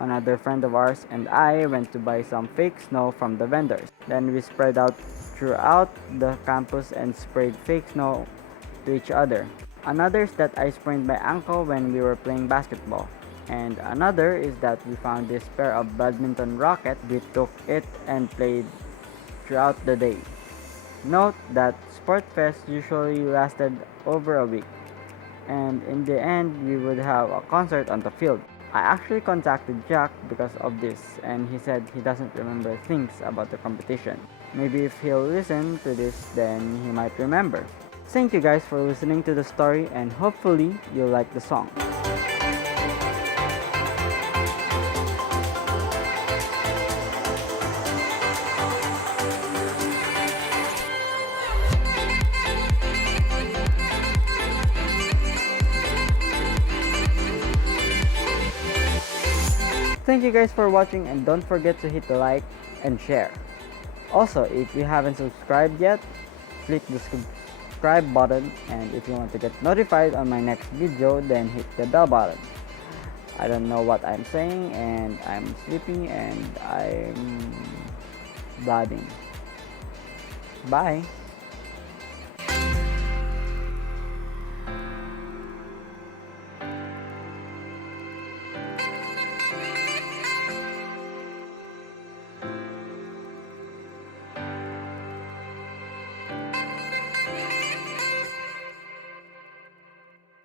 another friend of ours, and I went to buy some fake snow from the vendors. Then we spread out throughout the campus and sprayed fake snow to each other. Another is that I sprained my ankle when we were playing basketball. And another is that we found this pair of badminton rackets. We took it and played throughout the day. Note that Sport Fest usually lasted over a week, and in the end we would have a concert on the field. I actually contacted Jack because of this, and he said he doesn't remember things about the competition. Maybe if he'll listen to this, then he might remember. Thank you guys for listening to the story, and hopefully you'll like the song. Thank you guys for watching, and don't forget to hit the like and share. Also, if you haven't subscribed yet, click the subscribe button, and if you want to get notified on my next video, then hit the bell button. I don't know what I'm saying, and I'm sleepy and I'm blabbing. Bye!